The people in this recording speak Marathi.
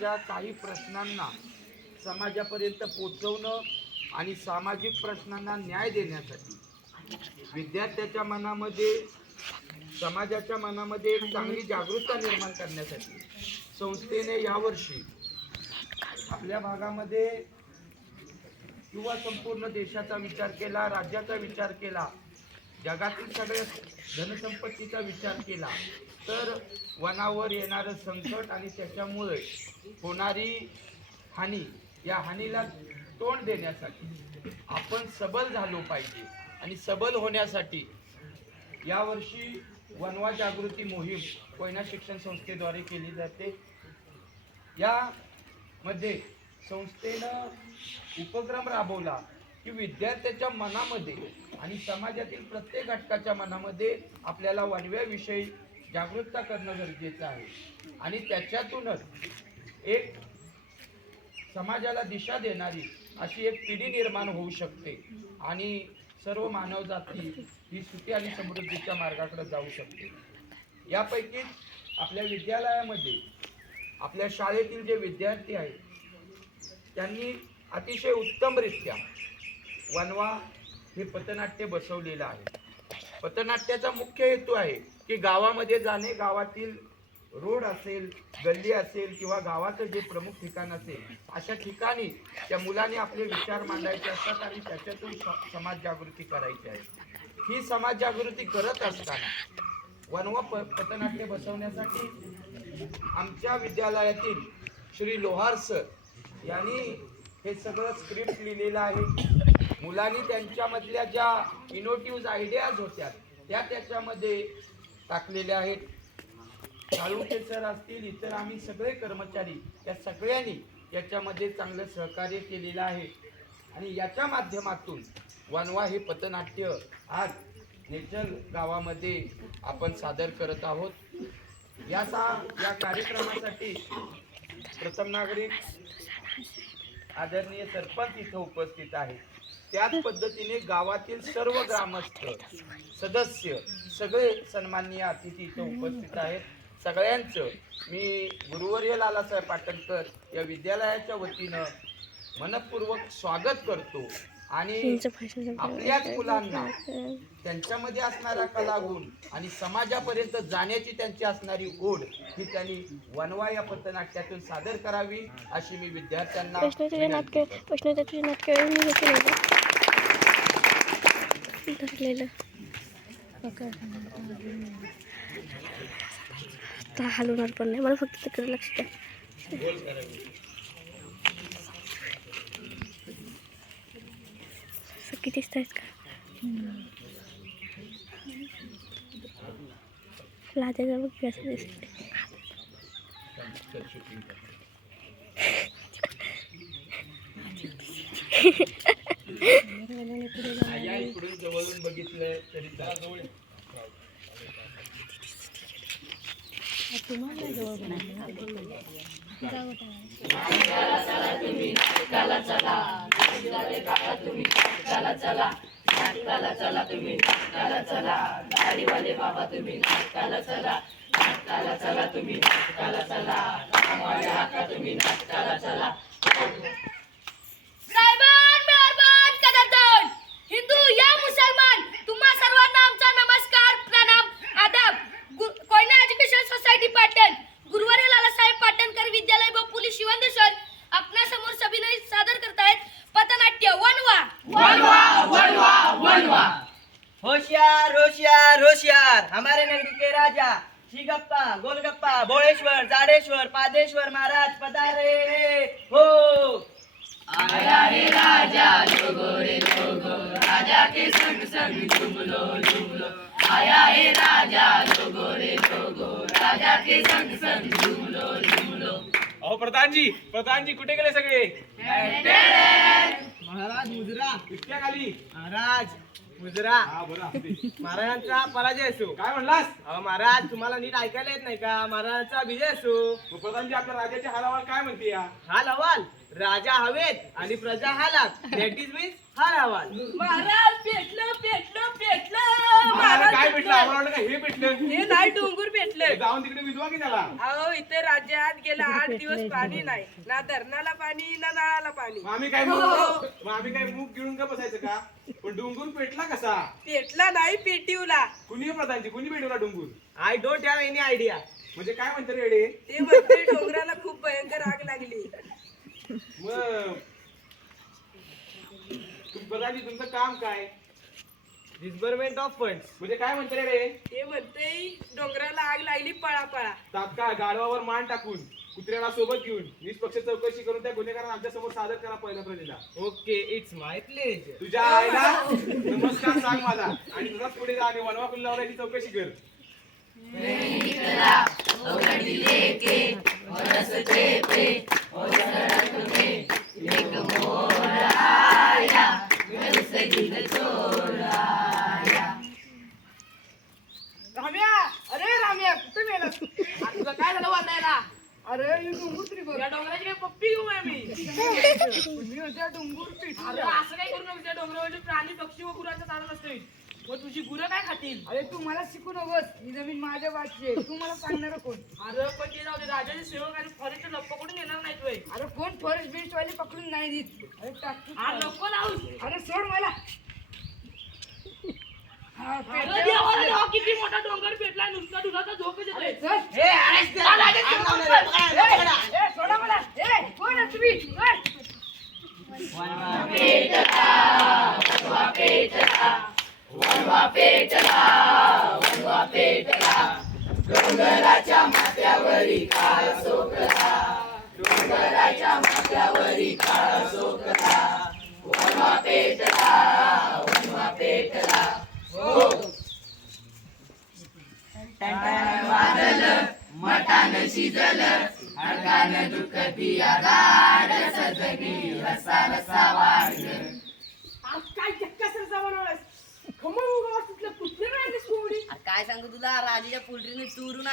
समाजाच्या काही प्रश्नांना समाजापर्यंत पोहोचवणं आणि सामाजिक प्रश्नांना न्याय देण्यासाठी विद्यार्थ्याच्या मनामध्ये समाजाच्या मनामध्ये एक चांगली जागरूकता निर्माण करण्यासाठी संस्थेने यावर्षी आपल्या भागामध्ये किंवा संपूर्ण देशाचा विचार केला, राज्याचा विचार केला, जगातील सगळ्या धनसंपत्तीचा विचार केला तर वनावर येणारं संकट आणि त्याच्यामुळे होणारी हानी, या हानीला तोंड देण्यासाठी आपण सबल झालो पाहिजे. आणि सबल होण्यासाठी यावर्षी वनवा जागृती मोहीम कोयना शिक्षण संस्थेद्वारे केली जाते. यामध्ये संस्थेनं उपक्रम राबवला की विद्यार्थ्याच्या मनामध्ये आणि समाजातील प्रत्येक घटकाच्या मनामध्ये आपल्याला वनव्याविषयी जागरूकता करणं गरजेचं आहे. आणि त्याच्यातूनच एक समाजाला दिशा देणारी अशी एक पिढी निर्माण होऊ शकते आणि सर्व मानवजाती ही सुखी आणि समृद्धीच्या मार्गाकडे जाऊ शकते. यापैकी आपल्या विद्यालयामध्ये आपल्या शाळेतील जे विद्यार्थी आहेत त्यांनी अतिशय उत्तमरित्या वनवा हे पथनाट्य बसवलेलं आहे. पथनाट्याचा मुख्य हेतू आहे की गावामध्ये जाणे, गावातील रोड असेल, गल्ली असेल किंवा गावाचं जे प्रमुख ठिकाण असेल अशा ठिकाणी त्या मुलाने आपले विचार मांडायचे असतात आणि त्याच्यातून समाज जागृती करायची आहे. ही समाज जागृती करत असताना वनवा पथनाट्य बसवण्यासाठी आमच्या विद्यालयातील श्री लोहार सर यांनी हे सगळं स्क्रिप्ट लिहिलेलं आहे. मुलांनी त्यांच्यामधल्या ज्या इनोव्हेटिव्ह आयडियाज होत्या त्या त्याच्यामध्ये टाकलेल्या आहेत. साळुंखे सर असतील, इतर आम्ही सगळे कर्मचारी या सगळ्यांनी याच्यामध्ये चांगलं सहकार्य केलेलं आहे. आणि याच्या माध्यमातून वनवा हे पथनाट्य आज नेचल गावामध्ये आपण सादर करत आहोत. या कार्यक्रमासाठी प्रथम नागरिक आदरणीय सरपंच इथं उपस्थित आहेत. त्याच पद्धतीने गावातील सर्व ग्रामस्थ, सदस्य, सगळे सन्माननीय अतिथी इथं उपस्थित आहेत. सगळ्यांचं मी गुरुवर्य लालासाहेब पाटणकर या विद्यालयाच्या वतीनं मनपूर्वक स्वागत करतो. आणि आपल्याच मुलांना त्यांच्यामध्ये असणारा कलागुण आणि समाजापर्यंत जाण्याची त्यांची असणारी ओढ ही त्यांनी वनवा या पथनाट्यातून सादर करावी अशी मी विद्यार्थ्यांना हलवणार पण नाही, मला फक्त तिकडे लक्ष द्या. किती दिसत आहेत का लाद्याचा बघ कसं दिसते. जवळून बघितलं तरी तुम्हाला जवळ हिंदू या मुसलमान तुम्हा सर्वांना आमचा नमस्कार, प्रणाम, आदाब. कोयना एज्युकेशन सोसायटी पाटण, गुरुवर्य लालासाहेब पाटणकर विद्यालय व पोलीस शिवंदेश्वर आपल्या समोर सविनय सादर करतायत पथनाट्य वनवा. वनवा वनवा वनवा. होशियार होशियार होशियार, हमारे नगरी के राजा श्रीगप्पा गोलगप्पा भोळेश्वर जाडेश्वर पादेश्वर महाराज पधारे हो. आया रे राजा लोगो रे लोगो, राजा के संग संग झूम लो. आया रे राजा लोगो रे लोगो, राजा के संग संग झूम लो. अहो प्रधानजी कुठे गेले सगळे? महाराज मुजरा इतक्या खाली. महाराज मुजरा. महाराजांचा पराजय असो. काय म्हणलास? अहो महाराज तुम्हाला नीट ऐकायला येत नाही का? महाराजांचा विजय असो. प्रधानजी आपल्या राजाचे हाल हवाल काय म्हणते या? हाल हवाल, राजा हवेत आणि प्रजा हालात. दॅट इज मीन्स हाय आवाज. महाराज पेटलं पेटलं पेटलं आम्हाला काय महाराज भेटलं आम्हाला वाटलं का हे भेटलं हे नाही डोंगर पेटलं. जाऊन तिकडे विधवा की त्याला अहो इथे राज्यात गेला 8 दिवस पाणी नाही, ना धरणाला पाणी ना नळाला पाणी. मग आम्ही काय मूग गिळून का बसायचं का पण डोंगूर पेटला कसा पेटला नाही पेटिवला. कुणी प्रधानजी कुणी पेटवला डोंगूर I don't have any idea. म्हणजे काय म्हणते रेडे ते म्हणते डोंगराला खूप भयंकर आग लागली. मग प्रधानजी तुमचं काम काय डिस्बर्समेंट ऑफ फंड्स. म्हणजे काय म्हणते रे ते म्हणते डोंगराला आग लागली पळा पळा. तात्काळ गाढवावर मान टाकून कुत्र्याला सोबत घेऊन निष्पक्ष चौकशी करून त्या गुन्हेगारांना आमच्या समोर सादर करा पहिल्या प्रजेला. Okay it's my pleasure. तुझ्या आईला नमस्कार सांग माझा आणि तुझाच पुढे जा आणि वनवा कुल्लावल्याची चौकशी कर. राम्या, अरे राम्या कुठे गेला? तुझं काय झालं वाटायला? अरे ही डोंगर तरी बघ. या डोंगराची काय पप्पी घेऊ आहे मी. मी त्या डोंगर पीठ. अरे असं काय करू नको, त्या डोंगरावरचे प्राणी पक्षी व गुरांचा चालत असते. मग तुझी गुरं काय खातील? अरे तू मला शिकू नकोस, ही जमीन माझ्या वाटची आहे. तू मला सांगणार कोण? अरे पण ते जाऊ दे, राजाचे सेवक आणि फॉरेस्ट लप्प पकडून येणार नाही तुय. अरे कोण फॉरेस्ट बिस्ट वाले पकडून नाही देत. अरे टाक. अरे नको लावूस. अरे सोड मला. हा, अरे देवा, देवा, किती मोठा डोंगर पेटला, नुसता दुधाचा झोकच अरे येतोय. चल. हे अरेस्ट करा. ए, सोडा मला. ए, कोण आहे तुम्ही? सोड. आज काय जक्कास रसा बनवलास? खमंग वास तिथलं कुठले राहिलीस कोंबडी? काय सांगू तुला राजाच्या पोल्ट्रीने चोरून